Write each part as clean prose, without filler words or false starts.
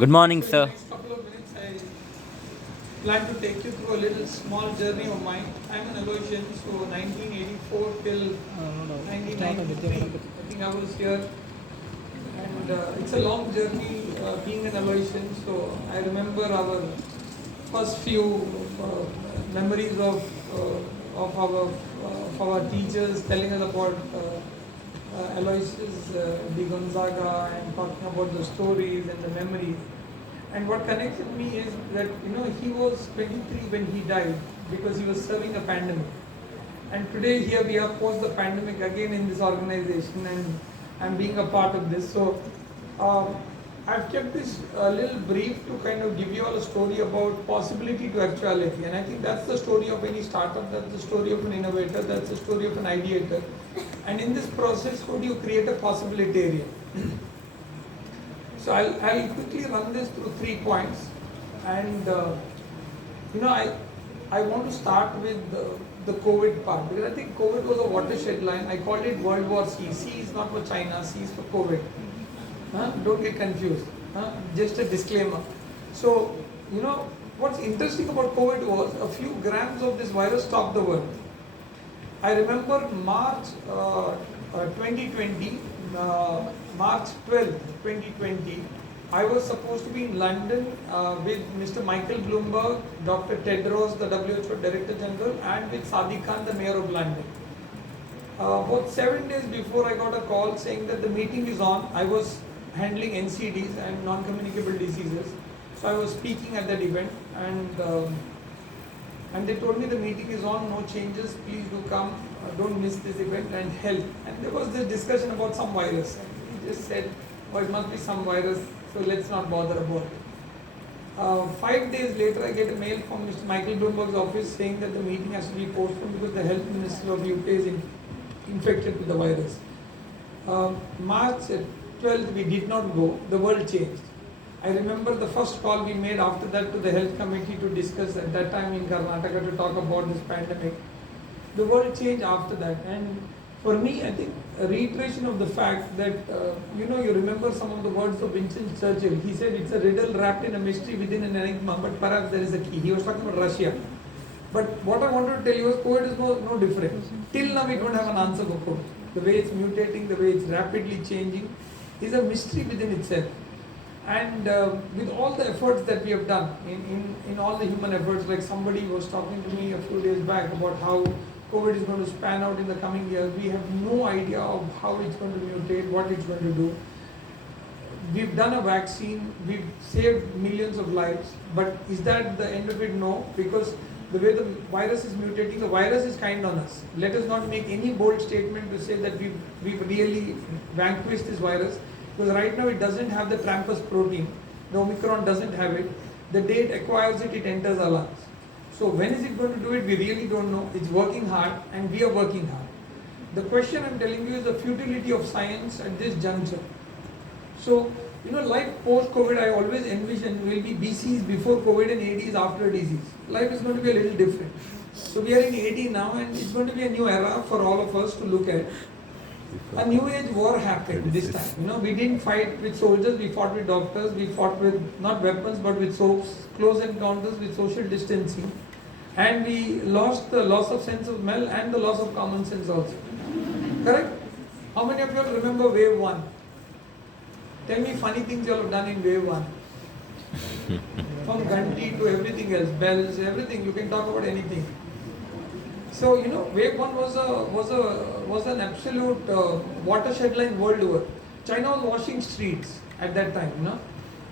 Good morning, So in the sir. next couple of minutes, I plan to take you through a little small journey of mine. I'm an Aloysian, so 1984 till 1993, I think I was here. And it's a long journey being an Aloysian, so I remember our first few memories of our teachers telling us about Aloysius de Gonzaga and talking about the stories and the memories. And what connected me is that he was 23 when he died because he was serving a pandemic. And today here we are post the pandemic again in this organization, and I'm being a part of this. So um, I've kept this little brief to kind of give you all a story about possibility to actuality. And I think that's the story of any startup, that's the story of an innovator, that's the story of an ideator. And in this process, how do you create a possibilitarian? So I'll quickly run this through 3 points. And you know, I want to start with the COVID part, because I think COVID was a watershed line. I called it World War C. C is not for China, C is for COVID. Don't get confused. Just a disclaimer. So, what's interesting about COVID was a few grams of this virus stopped the world. I remember March 2020, March 12th, 2020, I was supposed to be in London with Mr. Michael Bloomberg, Dr. Tedros, the WHO Director General, and with Sadiq Khan, the Mayor of London. About 7 days before, I got a call saying that the meeting is on. I was handling NCDs and non-communicable diseases. So I was speaking at that event, and they told me the meeting is on, no changes, please do come, don't miss this event, and health. And there was this discussion about some virus. And he just said, oh, it must be some virus, so let's not bother about it. 5 days later, I get a mail from Mr. Michael Bloomberg's office saying that the meeting has to be postponed because the health minister of UK is infected with the virus. March 12th, we did not go, the world changed. I remember the first call we made after that to the health committee to discuss at that time in Karnataka to talk about this pandemic. The world changed after that, and for me, I think a reiteration of the fact that you remember some of the words of Winston Churchill. He said it's a riddle wrapped in a mystery within an enigma, but perhaps there is a key. He was talking about Russia. But what I wanted to tell you was COVID is no different. Till now, we don't have an answer for COVID. The way it's mutating, the way it's rapidly changing, is a mystery within itself. And with all the efforts that we have done in all the human efforts, like somebody was talking to me a few days back about how COVID is going to span out in the coming years, we have no idea of how it's going to mutate, what it's going to do. We've done a vaccine, we've saved millions of lives, but is that the end of it? No, because the way the virus is mutating, the virus is kind on us. Let us not make any bold statement to say that we've really vanquished this virus, because right now it doesn't have the Trampus protein. The Omicron doesn't have it. The day it acquires it, it enters our lungs. So when is it going to do it? We really don't know. It's working hard, and we are working hard. The question I'm telling you is the futility of science at this juncture. So, like post-COVID, I always envision will be BC is before COVID and AD is after disease. Life is going to be a little different. So we are in AD now, and it's going to be a new era for all of us to look at. A new age war happened this time. We didn't fight with soldiers, we fought with doctors, we fought with not weapons but with soaps, close encounters with social distancing. And we lost the loss of sense of smell and the loss of common sense also. Correct? How many of you all remember wave 1? Tell me funny things you all have done in wave 1. From Ganti to everything else, bells, everything, you can talk about anything. So wave 1 was an absolute watershed line world over. China was washing streets at that time.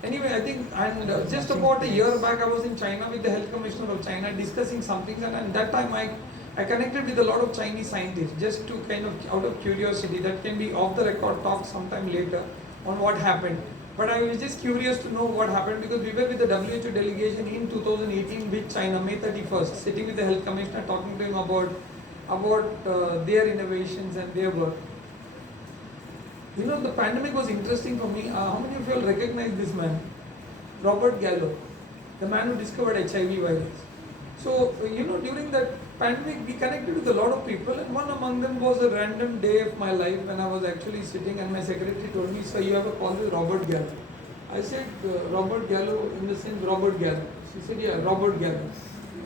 Anyway, I think, and just about a year back, I was in China with the health commissioner of China discussing something, and at that time I connected with a lot of Chinese scientists just to kind of out of curiosity. That can be off the record talk sometime later on what happened. But I was just curious to know what happened, because we were with the WHO delegation in 2018 with China, May 31st, sitting with the health commissioner, talking to him about their innovations and their work. The pandemic was interesting for me. How many of you all recognize this man? Robert Gallo, the man who discovered HIV virus. So, during that pandemic, we connected with a lot of people, and one among them was a random day of my life when I was actually sitting, and my secretary told me, "Sir, you have a call with Robert Gallo." I said, Robert Gallo, in the sense Robert Gallo. She said, yeah, Robert Gallo.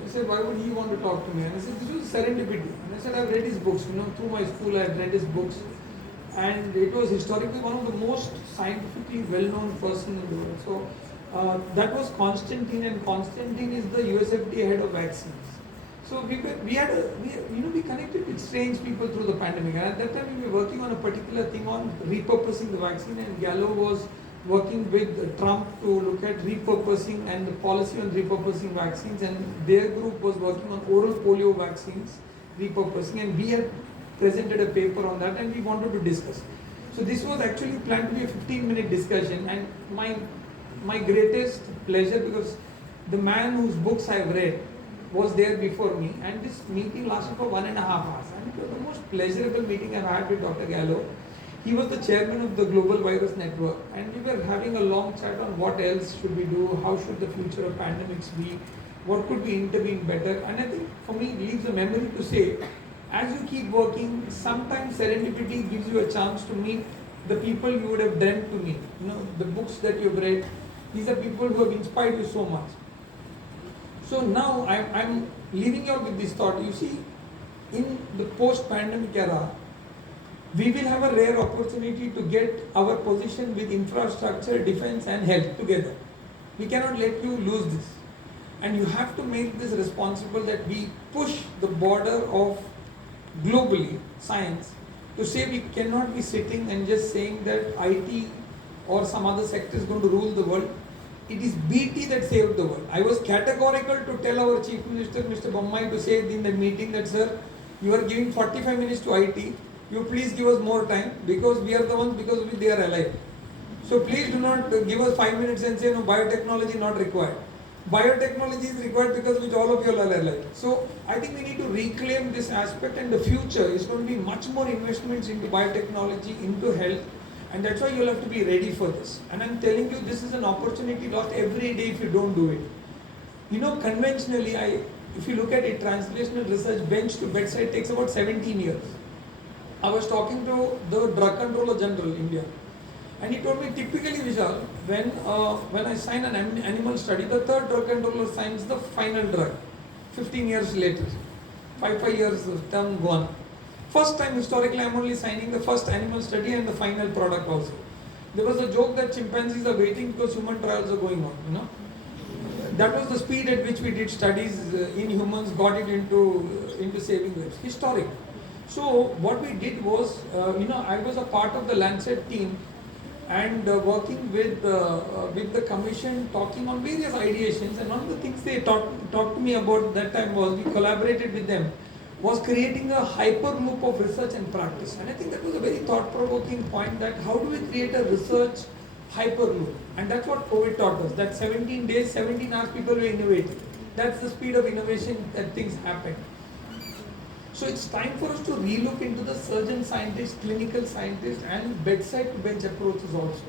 I said, why would he want to talk to me? And I said, this was serendipity. And I said, I've read his books. Through my school, I've read his books. And it was historically one of the most scientifically well-known person in the world. So that was Constantine, and Constantine is the USFDA head of vaccines. So we connected with strange people through the pandemic, and at that time we were working on a particular thing on repurposing the vaccine, and Gallo was working with Trump to look at repurposing and the policy on repurposing vaccines, and their group was working on oral polio vaccines repurposing, and we had presented a paper on that and we wanted to discuss. So this was actually planned to be a 15-minute discussion, and my greatest pleasure, because the man whose books I've read was there before me, and this meeting lasted for 1.5 hours, and it was the most pleasurable meeting I've had with Dr. Gallo. He was the chairman of the Global Virus Network, and we were having a long chat on what else should we do, how should the future of pandemics be, what could we intervene better. And I think for me it leaves a memory to say, as you keep working, sometimes serendipity gives you a chance to meet the people you would have dreamt to meet. The books that you've read, these are people who have inspired you so much. So now I'm leaving you out with this thought. You see, in the post-pandemic era, we will have a rare opportunity to get our position with infrastructure, defense and health together. We cannot let you lose this. And you have to make this responsible, that we push the border of globally science to say we cannot be sitting and just saying that IT or some other sector is going to rule the world. It is BT that saved the world. I was categorical to tell our Chief Minister, Mr. Bommai, to say in the meeting that, sir, you are giving 45 minutes to IT. You please give us more time, because we are the ones, because they are alive. So please do not give us 5 minutes and say, no, biotechnology not required. Biotechnology is required because which all of you are alive. So I think we need to reclaim this aspect, and the future is going to be much more investments into biotechnology, into health. And that's why you'll have to be ready for this. And I'm telling you, this is an opportunity lost every day if you don't do it. Conventionally, if you look at it, translational research, bench to bedside, takes about 17 years. I was talking to the Drug Controller General, India, and he told me, typically, Vishal, when I sign an animal study, the third drug controller signs the final drug. 15 years later, 5 years term gone. First time historically, I'm only signing the first animal study and the final product also. There was a joke that chimpanzees are waiting because human trials are going on. That was the speed at which we did studies in humans, got it into saving lives. Historic. So what we did was, I was a part of the Lancet team, and working with the commission, talking on various ideations. And one of the things they talked to me about that time was, we collaborated with them, was creating a hyperloop of research and practice. And I think that was a very thought-provoking point, that how do we create a research hyperloop? And that's what COVID taught us, that 17 days, 17 hours people were innovating. That's the speed of innovation that things happen. So it's time for us to relook into the surgeon scientist, clinical scientist and bedside to bench approaches also.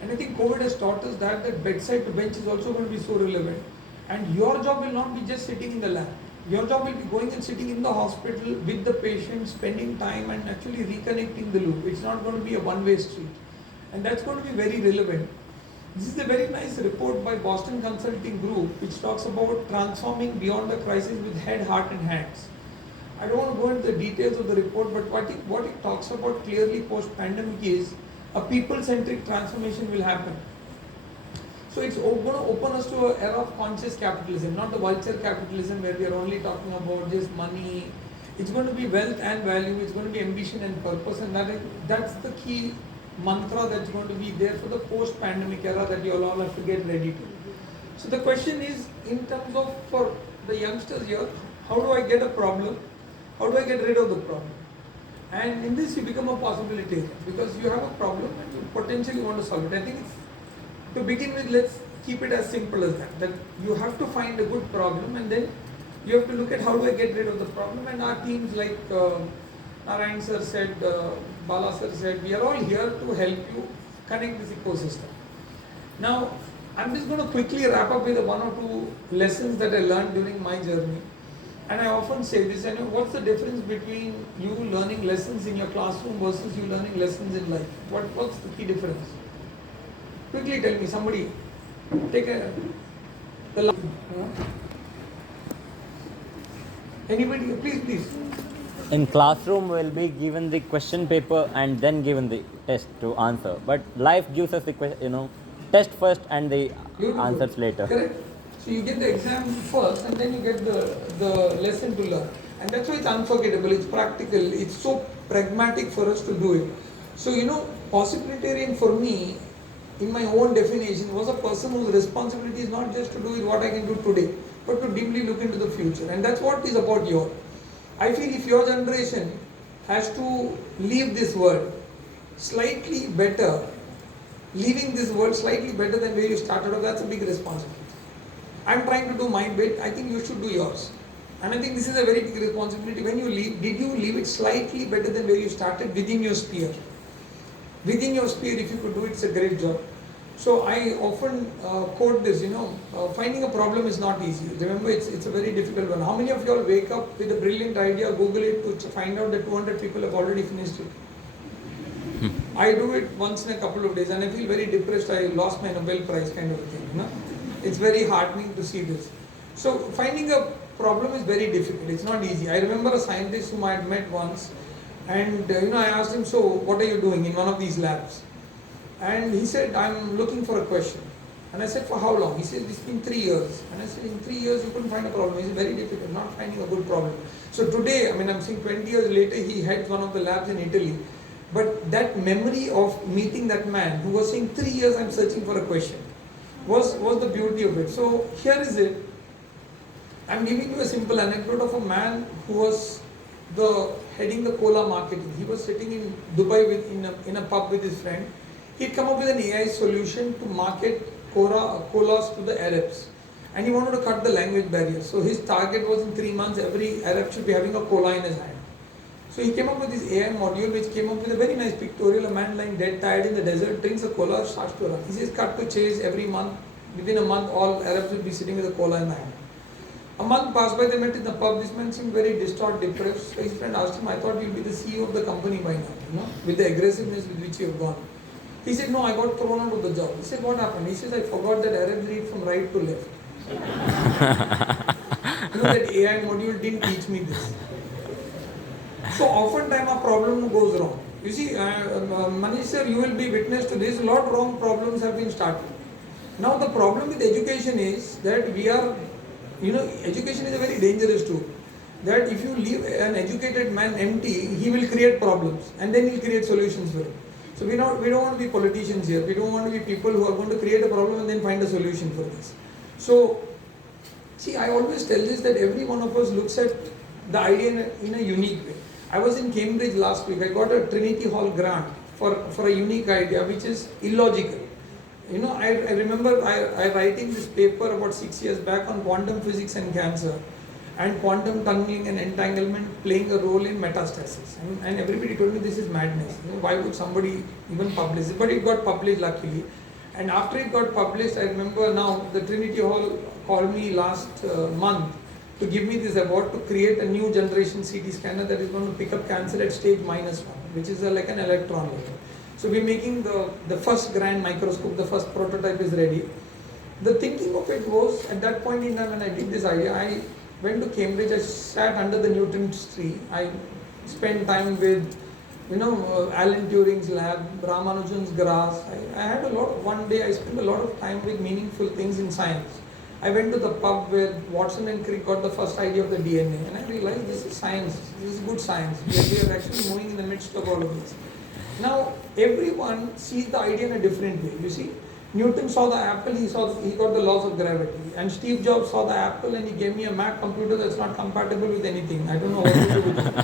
And I think COVID has taught us that bedside to bench is also going to be so relevant. And your job will not be just sitting in the lab. Your job will be going and sitting in the hospital with the patient, spending time and actually reconnecting the loop. It's not going to be a one-way street. And that's going to be very relevant. This is a very nice report by Boston Consulting Group, which talks about transforming beyond the crisis with head, heart and hands. I don't want to go into the details of the report, but what it talks about clearly post-pandemic is a people-centric transformation will happen. So it's going to open us to an era of conscious capitalism, not the vulture capitalism where we are only talking about just money. It's going to be wealth and value, it's going to be ambition and purpose, and that's the key mantra that's going to be there for the post-pandemic era that you all have to get ready to. So the question is, in terms of, for the youngsters here, how do I get a problem? How do I get rid of the problem? And in this you become a possibility, because you have a problem and you potentially want to solve it. I think to begin with, let's keep it as simple as that you have to find a good problem, and then you have to look at how do I get rid of the problem. And our teams like Narayan sir said, Bala sir said, we are all here to help you connect this ecosystem. Now, I'm just going to quickly wrap up with one or two lessons that I learned during my journey. And I often say this, what's the difference between you learning lessons in your classroom versus you learning lessons in life? What's the key difference? Quickly tell me, somebody, take the last. Anybody, please. In classroom, we'll be given the question paper and then given the test to answer. But life gives us the test first and the Beautiful. answers later. Correct. So you get the exam first and then you get the lesson to learn. And that's why it's unforgettable, it's practical, it's so pragmatic for us to do it. So possibilitarian for me, in my own definition, was a person whose responsibility is not just to do with what I can do today, but to deeply look into the future. And that's what is about your. I feel if your generation has to leave this world slightly better, leaving this world slightly better than where you started off, that's a big responsibility. I'm trying to do my bit, I think you should do yours. And I think this is a very big responsibility. When you leave, did you leave it slightly better than where you started within your sphere? Within your sphere, if you could do it, it's a great job. So I often quote this, finding a problem is not easy. Remember, it's a very difficult one. How many of you all wake up with a brilliant idea, Google it to find out that 200 people have already finished it? I do it once in a couple of days and I feel very depressed. I lost my Nobel Prize kind of a thing. It's very heartening to see this. So finding a problem is very difficult. It's not easy. I remember a scientist whom I had met once and I asked him, so what are you doing in one of these labs? And he said, I'm looking for a question. And I said, for how long? He said, it's been 3 years. And I said, in 3 years you couldn't find a problem. He said, very difficult, not finding a good problem. So today, I'm saying 20 years later, he heads one of the labs in Italy. But that memory of meeting that man who was saying 3 years I'm searching for a question was the beauty of it. So here is it. I'm giving you a simple anecdote of a man who was heading the cola marketing. He was sitting in Dubai in a pub with his friend. He'd come up with an AI solution to market colas to the Arabs. And he wanted to cut the language barrier. So his target was in 3 months, every Arab should be having a cola in his hand. So he came up with this AI module which came up with a very nice pictorial, a man lying dead, tired in the desert, drinks a cola, starts to run. He says cut to chase every month. Within a month, all Arabs will be sitting with a cola in the hand. A month passed by, they met in the pub. This man seemed very distraught, depressed. So his friend asked him, I thought you'll be the CEO of the company by now, with the aggressiveness with which you have gone. He said, no, I got thrown out of the job. He said, what happened? He says, I forgot that Arabs read from right to left. That AI module didn't teach me this. So oftentimes a problem goes wrong. You see, Manish sir, you will be witness to this. A lot of wrong problems have been started. Now the problem with education is that we are, education is a very dangerous tool. That if you leave an educated man empty, he will create problems and then he'll create solutions for it. So we don't want to be politicians here. We don't want to be people who are going to create a problem and then find a solution for this. So, see, I always tell this that every one of us looks at the idea in a unique way. I was in Cambridge last week. I got a Trinity Hall grant for a unique idea which is illogical. I remember I writing this paper about 6 years back on quantum physics and cancer and quantum tunneling and entanglement playing a role in metastasis. And everybody told me this is madness. Why would somebody even publish it? But it got published luckily. And after it got published, I remember now the Trinity Hall called me last month to give me this award to create a new generation CT scanner that is going to pick up cancer at stage -1, which is like an electron level. So we're making the first grand microscope, the first prototype is ready. The thinking of it was, at that point in time when I did this idea, I went to Cambridge, I sat under the Newton's tree, I spent time with, Alan Turing's lab, Ramanujan's grass. I had one day I spent a lot of time with meaningful things in science. I went to the pub where Watson and Crick got the first idea of the DNA and I realized this is science, this is good science. We are actually moving in the midst of all of this. Now, everyone sees the idea in a different way. You see, Newton saw the apple, he got the laws of gravity. And Steve Jobs saw the apple and he gave me a Mac computer that's not compatible with anything. I don't know what to do with it.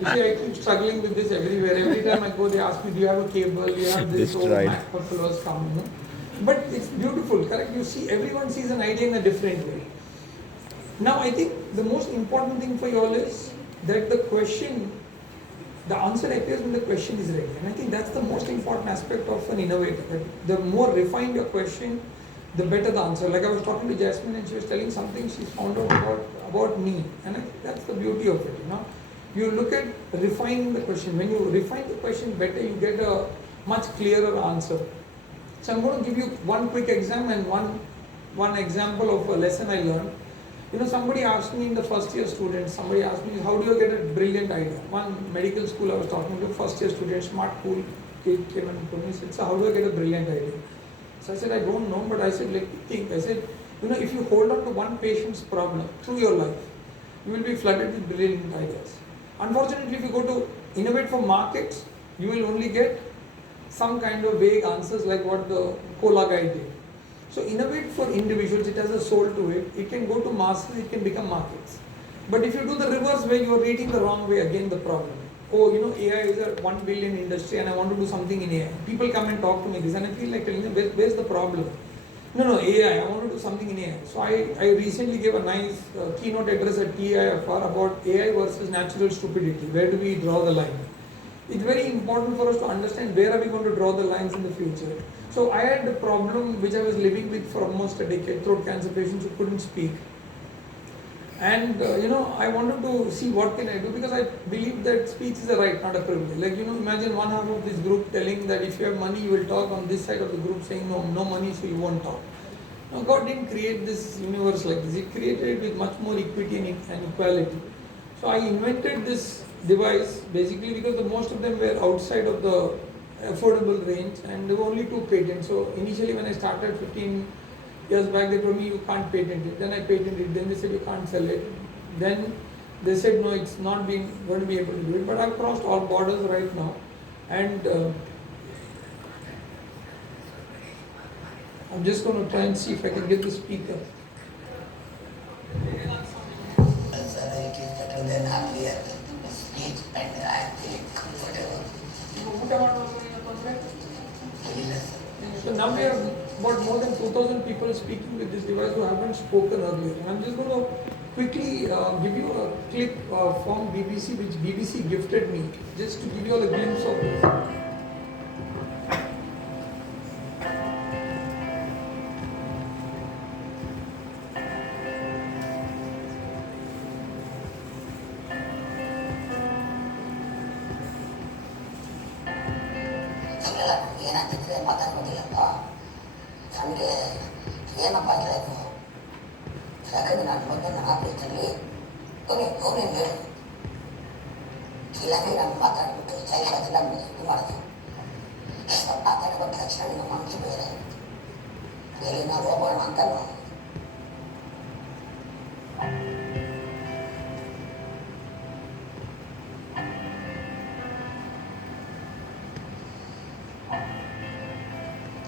You see, I keep struggling with this everywhere. Every time I go, they ask me, do you have a cable? Do you have this? Oh, Mac controllers come, But it's beautiful, correct? You see, everyone sees an idea in a different way. Now, I think the most important thing for you all is that the answer appears when the question is ready. And I think that's the most important aspect of an innovator. That the more refined your question, the better the answer. Like I was talking to Jasmine and she was telling something she's found out about me. And I think that's the beauty of it, You look at refining the question. When you refine the question better, you get a much clearer answer. So I'm going to give you one quick exam and one example of a lesson I learned. Somebody asked me in the first year student, somebody asked me, how do you get a brilliant idea? One medical school I was talking to, first year student, smart, cool kid came and told me, said, so how do I get a brilliant idea? So I said, I don't know, but I said, let me think. I said, if you hold on to one patient's problem through your life, you will be flooded with brilliant ideas. Unfortunately, if you go to innovate for markets, you will only get some kind of vague answers like what the cola guy did. So innovate for individuals, it has a soul to it. It can go to masses, it can become markets. But if you do the reverse way, you are reading the wrong way, again the problem. Oh, AI is a 1 billion industry and I want to do something in AI. People come and talk to me this and I feel like telling them, where's the problem? No, AI, I want to do something in AI. So I recently gave a nice keynote address at TIFR about AI versus natural stupidity. Where do we draw the line? It's very important for us to understand where are we going to draw the lines in the future. So I had a problem which I was living with for almost a decade, throat cancer patients who couldn't speak. And I wanted to see what can I do, because I believe that speech is a right, not a privilege. Like, imagine one half of this group telling that if you have money, you will talk, on this side of the group saying no money, so you won't talk. Now, God didn't create this universe like this. He created it with much more equity and equality. So I invented this device basically because the most of them were outside of the affordable range and there were only 2 patents. So initially when I started 15 years back, they told me you can't patent it. Then I patented it. Then they said you can't sell it. Then they said no, it's not going to be able to do it. But I've crossed all borders right now, and I'm just going to try and see if I can get the speaker. So now we have about more than 2,000 people speaking with this device who haven't spoken earlier. And I'm just going to quickly give you a clip from BBC, which BBC gifted me, just to give you all a glimpse of this.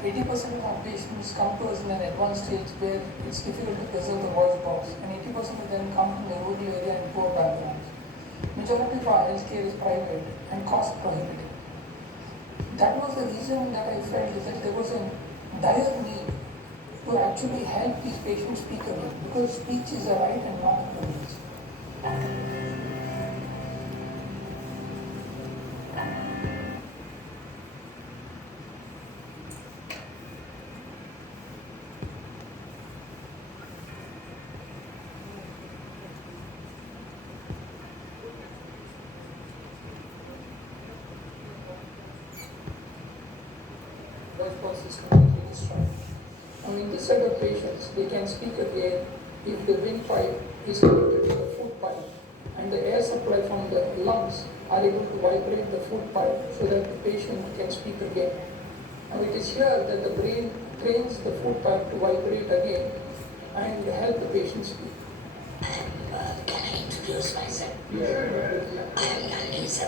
80% of our patients come to us in an advanced stage where it's difficult to preserve the voice box, and 80% of them come from the rural area and poor backgrounds. Majority of our healthcare is private and cost prohibitive. That was the reason that I felt is that there was a dire need to actually help these patients speak again, because speech is a right and not a privilege. Voice box is completely destroyed. Now in this set of patients, they can speak again if the windpipe is connected to the food pipe and the air supply from the lungs are able to vibrate the food pipe so that the patient can speak again. Now it is here that the brain trains the food pipe to vibrate again and help the patient speak. Can I introduce myself? Yeah. I am Aloysius.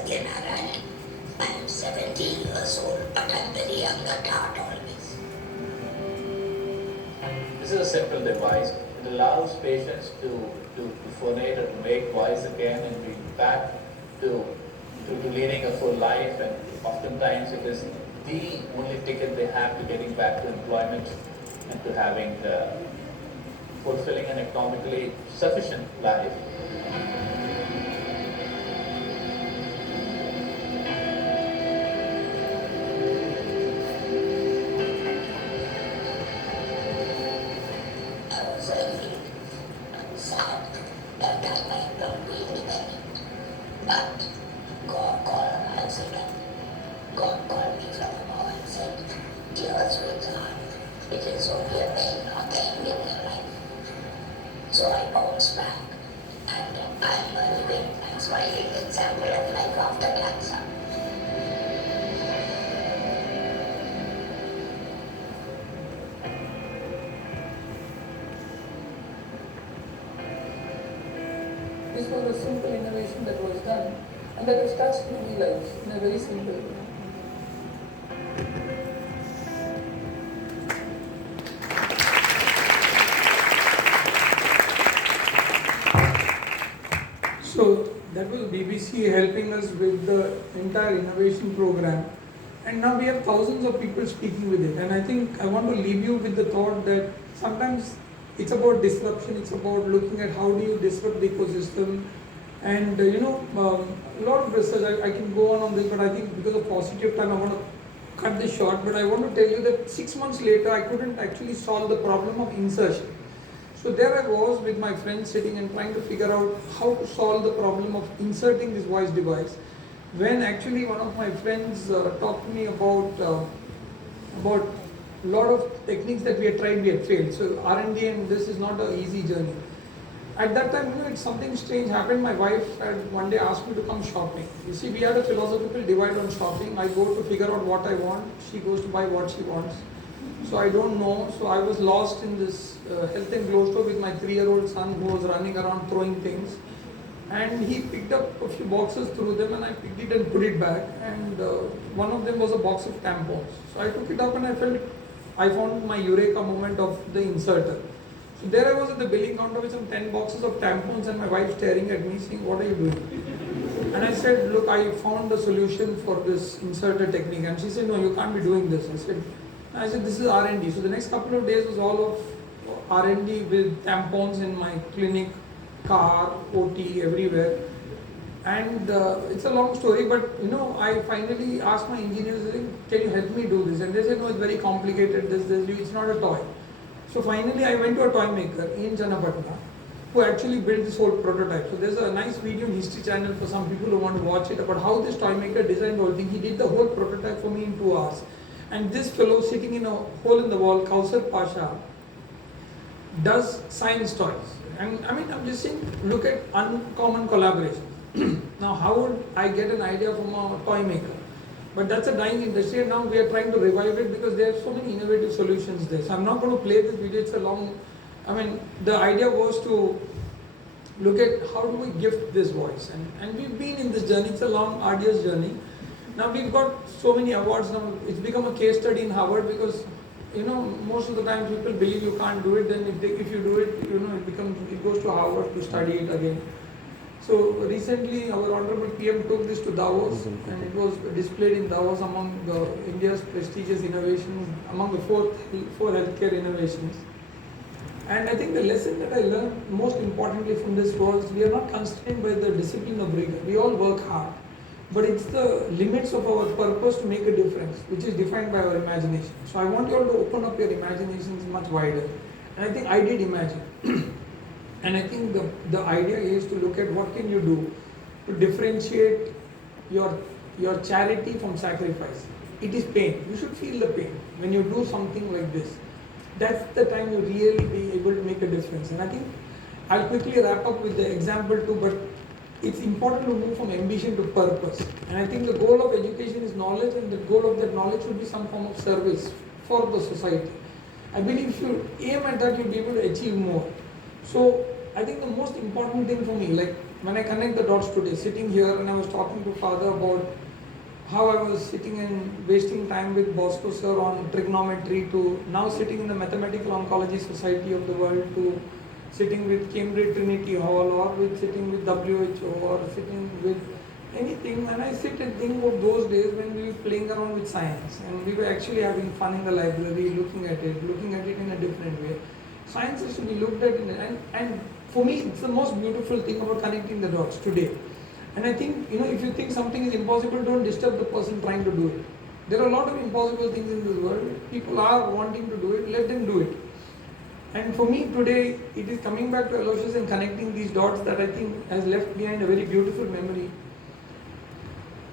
I am 70 years old, but I'm very young at heart always. This is a simple device. It allows patients to phonate or to make voice again and be back to leading a full life, and oftentimes it is the only ticket they have to getting back to employment and to having fulfilling and economically sufficient life. But God called and said, God called me from above and said, tears with So I bounced back, and I'm a living and smiling example of life after cancer. This was a simple innovation that was done and that has touched many lives in a very simple way. So that was BBC helping us with the entire innovation program, and now we have thousands of people speaking with it. And I think I want to leave you with the thought that sometimes it's about disruption, it's about looking at how do you disrupt the ecosystem. And a lot of research, I can go on this, but I think because of paucity of time I want to cut this short. But I want to tell you that 6 months later I couldn't actually solve the problem of insertion. So there I was with my friends sitting and trying to figure out how to solve the problem of inserting this voice device, when actually one of my friends talked to me about a lot of techniques that we had tried, we had failed. So R&D and this is not an easy journey. At that time, it's something strange happened. My wife had one day asked me to come shopping. You see, we had a philosophical divide on shopping. I go to figure out what I want. She goes to buy what she wants. So I don't know. So I was lost in this health and glow store with my 3-year-old son who was running around throwing things. And he picked up a few boxes, threw them, and I picked it and put it back. And one of them was a box of tampons. So I took it up and I found my eureka moment of the inserter. So there I was at the billing counter with some 10 boxes of tampons and my wife staring at me saying, "What are you doing?" And I said, "Look, I found the solution for this inserter technique." And she said, "No, you can't be doing this." I said, "This is R&D." So the next couple of days was all of R&D with tampons in my clinic, car, OT, everywhere. And it's a long story, but I finally asked my engineers, "Can you help me do this?" And they said, "No, it's very complicated, it's not a toy." So finally I went to a toy maker in Channapatna who actually built this whole prototype. So there's a nice video on History Channel for some people who want to watch it about how this toy maker designed the whole thing. He did the whole prototype for me in 2 hours. And this fellow sitting in a hole in the wall, Kausar Pasha, does science toys. And I'm just saying, look at uncommon collaboration. Now, how would I get an idea from a toy maker? But that's a dying industry, and now we are trying to revive it because there are so many innovative solutions there. So I'm not going to play this video, it's a long, the idea was to look at how do we gift this voice. And we've been in this journey, it's a long, arduous journey. Now we've got so many awards now, it's become a case study in Harvard because, most of the time people believe you can't do it, then if you do it, it goes to Harvard to study it again. So recently our Honorable PM took this to Davos and it was displayed in Davos among India's prestigious innovations, among the four healthcare innovations. And I think the lesson that I learned most importantly from this was we are not constrained by the discipline of rigor. We all work hard, but it's the limits of our purpose to make a difference, which is defined by our imagination. So I want you all to open up your imaginations much wider. And I think I did imagine. And I think the idea is to look at what can you do to differentiate your charity from sacrifice. It is pain. You should feel the pain when you do something like this. That's the time you really be able to make a difference. And I think I'll quickly wrap up with the example too, but it's important to move from ambition to purpose. And I think the goal of education is knowledge, and the goal of that knowledge should be some form of service for the society. I believe if you aim at that, you'll be able to achieve more. So I think the most important thing for me, like when I connect the dots today, sitting here and I was talking to Father about how I was sitting and wasting time with Bosco sir on trigonometry, to now sitting in the Mathematical Oncology Society of the world, to sitting with Cambridge Trinity Hall, or with sitting with WHO, or sitting with anything. And I sit and think of those days when we were playing around with science and we were actually having fun in the library, looking at it in a different way. Science is to be looked at and for me it's the most beautiful thing about connecting the dots today. And I think, if you think something is impossible, don't disturb the person trying to do it. There are a lot of impossible things in this world. People are wanting to do it, let them do it. And for me today, it is coming back to Aloysius and connecting these dots that I think has left behind a very beautiful memory.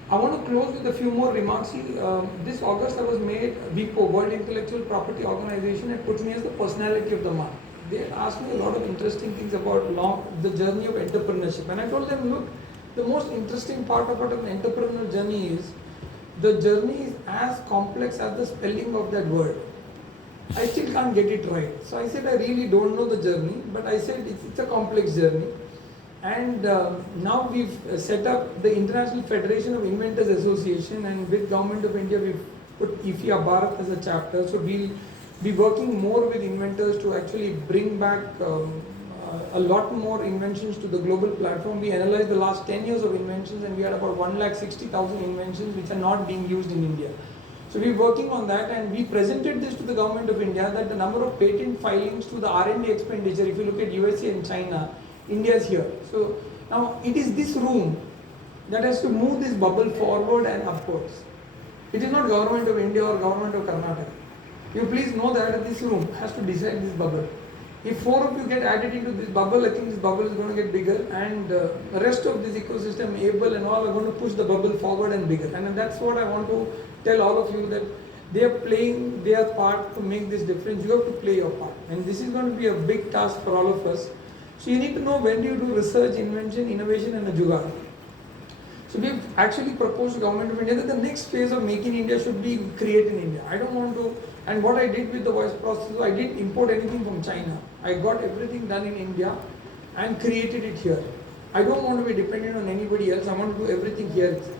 I want to close with a few more remarks. This August I was made WIPO, World Intellectual Property Organization, and put me as the personality of the month. they had asked me a lot of interesting things about the journey of entrepreneurship. And I told them, look, the most interesting part about an entrepreneurial journey is the journey is as complex as the spelling of that word. I still can't get it right. So I said, I really don't know the journey, but I said it's a complex journey. And now we've set up the International Federation of Inventors Association, and with Government of India we've put IFIA Bharat as a chapter. So we'll be working more with inventors to actually bring back a lot more inventions to the global platform. We analyzed the last 10 years of inventions, and we had about 1,60,000 inventions which are not being used in India. So we're working on that, and we presented this to the Government of India that the number of patent filings to the R&D expenditure, if you look at USA and China, India is here. So now it is this room that has to move this bubble forward and upwards. It is not Government of India or Government of Karnataka. You please know that this room has to decide this bubble. If 4 of you get added into this bubble, I think this bubble is going to get bigger, and the rest of this ecosystem, able and all, are going to push the bubble forward and bigger. And that's what I want to tell all of you, that they are playing their part to make this difference. You have to play your part, and this is going to be a big task for all of us. So you need to know when do you do research, invention, innovation, and a jugaad. So we've actually proposed to Government of India that the next phase of Make in India should be Create in India. I don't want to, and what I did with the voice processor, I didn't import anything from China. I got everything done in India and created it here. I don't want to be dependent on anybody else. I want to do everything here itself.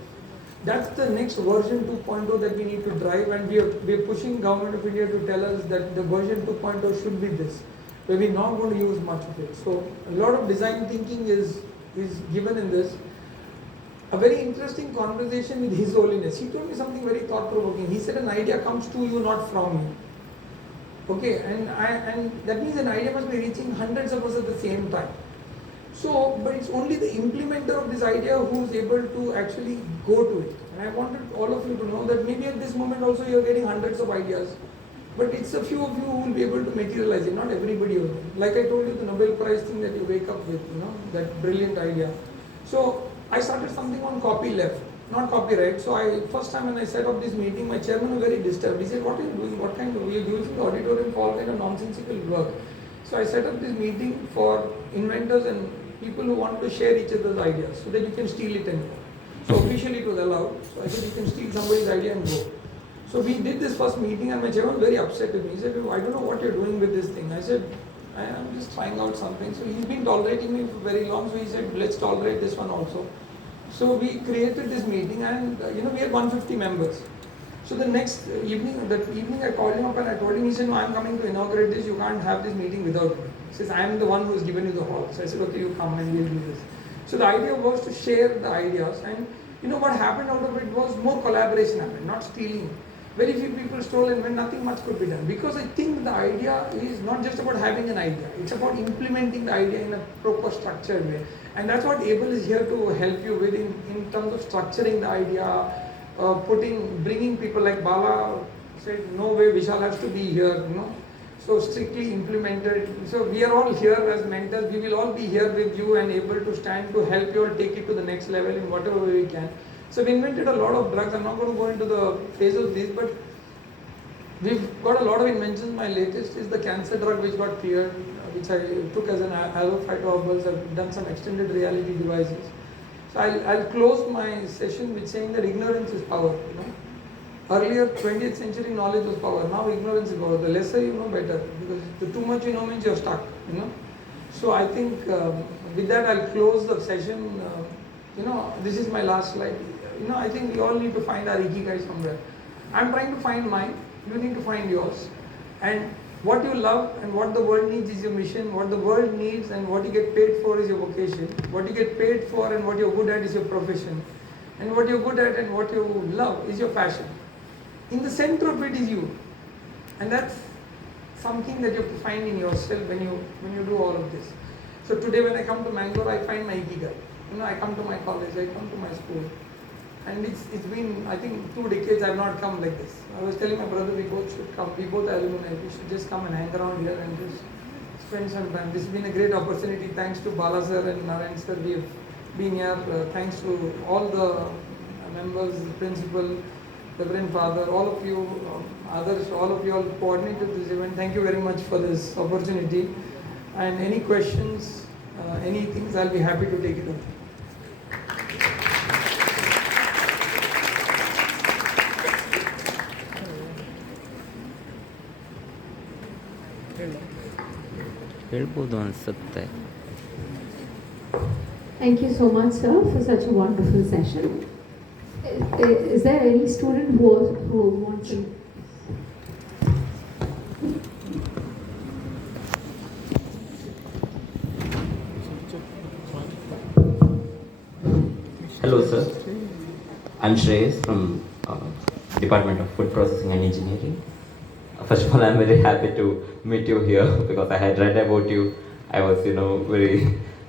That's the next version 2.0 that we need to drive, and we are pushing Government of India to tell us that the version 2.0 should be this, where we're not going to use much of it. So a lot of design thinking is given in this. A very interesting conversation with His Holiness. He told me something very thought-provoking. He said an idea comes to you, not from you. Okay, and that means an idea must be reaching hundreds of us at the same time. So, but it's only the implementer of this idea who is able to actually go to it. And I wanted all of you to know that maybe at this moment also you are getting hundreds of ideas, but it's a few of you who will be able to materialize it, not everybody will. Like I told you, the Nobel Prize thing that you wake up with, that brilliant idea. So I started something on copyleft, not copyright. So first time when I set up this meeting, my chairman was very disturbed. He said, what are you doing? What kind of, you're using the auditorium for all kind of nonsensical work. So I set up this meeting for inventors and people who want to share each other's ideas so that you can steal it and go. So officially it was allowed. So I said, you can steal somebody's idea and go. So we did this first meeting, and my chairman was very upset with me. He said, I don't know what you're doing with this thing. I said, I am just trying out something. So he's been tolerating me for very long. So he said, let's tolerate this one also. So we created this meeting, and we had 150 members. So the next evening, I called him up and I told him, he said, no, I'm coming to inaugurate this. You can't have this meeting without me. He says, I am the one who has given you the hall. So I said, okay, you come and we'll do this. So the idea was to share the ideas, and what happened out of it was more collaboration happened, not stealing. Very few people stole, and when nothing much could be done. Because I think the idea is not just about having an idea, it's about implementing the idea in a proper structured way. And that's what ABLE is here to help you with in terms of structuring the idea, bringing people like Bala said, no way Vishal has to be here, So strictly implemented. So we are all here as mentors. We will all be here with you and able to stand to help you all take it to the next level in whatever way we can. So we invented a lot of drugs. I'm not going to go into the phase of this, but we've got a lot of inventions. My latest is the cancer drug which got cleared, which I took as an allophytoherbals. I've done some extended reality devices. So I'll close my session with saying that ignorance is power. Earlier 20th century knowledge was power. Now ignorance is power. The lesser you know, better, because the too much you know means you're stuck. So I think with that I'll close the session. This is my last slide. I think we all need to find our ikigai somewhere. I'm trying to find mine. You need to find yours. And what you love and what the world needs is your mission. What the world needs and what you get paid for is your vocation. What you get paid for and what you're good at is your profession. And what you're good at and what you love is your passion. In the center of it is you. And that's something that you have to find in yourself when you do all of this. So today when I come to Mangalore, I find my ikigai. I come to my college, I come to my school. And it's been, I think, 2 decades I've not come like this. I was telling my brother we both should come. We both are alumni. We should just come and hang around here and just spend some time. This has been a great opportunity. Thanks to Bala sir and Narayan sir. We have been here. Thanks to all the members, the principal, Reverend Father, all of you, others, all of you all coordinated this event. Thank you very much for this opportunity. And any questions, any things, I'll be happy to take it up. ಹೇಳ್ಬೋದು ಅನಿಸುತ್ತೆ. Thank you so much, sir, for such a wonderful session. Is there any student who wants to? Hello, sir. I'm Shreyas from Department of Food Processing and Engineering. First of all, I'm very happy to meet you here because I had read about you. I was, very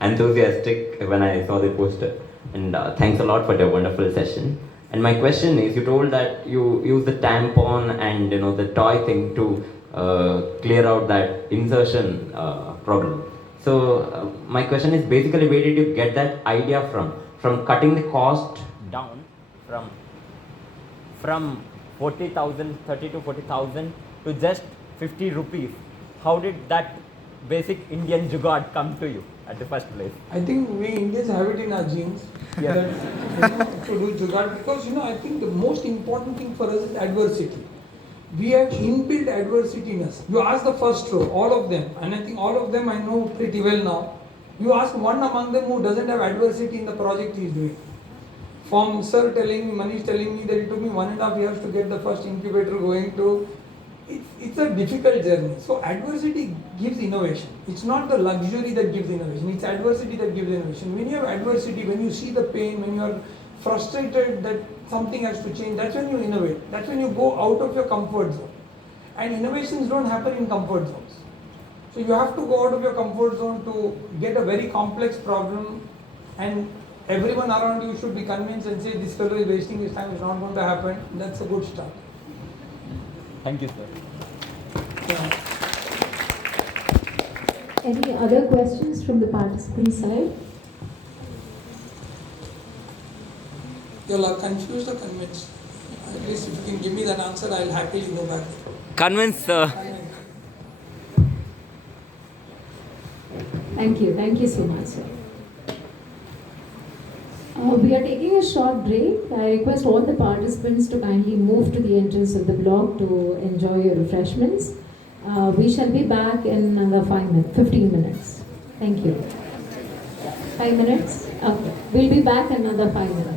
enthusiastic when I saw the poster. And thanks a lot for the wonderful session. And my question is, you told that you use the tampon and the toy thing to clear out that insertion problem. So my question is basically, where did you get that idea from? From cutting the cost Down from 40,000, 30 to 40,000 to just 50 rupees. How did that basic Indian jugaad come to you at the first place? I think we Indians have it in our genes Yeah. that to do jugaad, because I think the most important thing for us is adversity. We have inbuilt adversity in us. You ask the first row, all of them, and I think all of them I know pretty well now. You ask one among them who doesn't have adversity in the project he is doing. From sir telling me, Manish telling me that it took me 1.5 years to get the first incubator going to, it's a difficult journey. So adversity gives innovation. It's not the luxury that gives innovation, it's adversity that gives innovation. When you have adversity, when you see the pain, when you are frustrated that something has to change, that's when you innovate. That's when you go out of your comfort zone. And innovations don't happen in comfort zones. So you have to go out of your comfort zone to get a very complex problem, and everyone around you should be convinced and say this fellow is wasting his time, it's not going to happen. That's a good start. Thank you, sir. Yeah. Any other questions from the participant side? You are confused or convinced? At least if you can give me that answer, I'll happily go back. Convince, sir. Thank you so much, sir. We are taking a short break. I request all the participants to kindly move to the entrance of the block to enjoy your refreshments. We shall be back in another 15 minutes. Thank you. 5 minutes? Okay. We'll be back in another 5 minutes.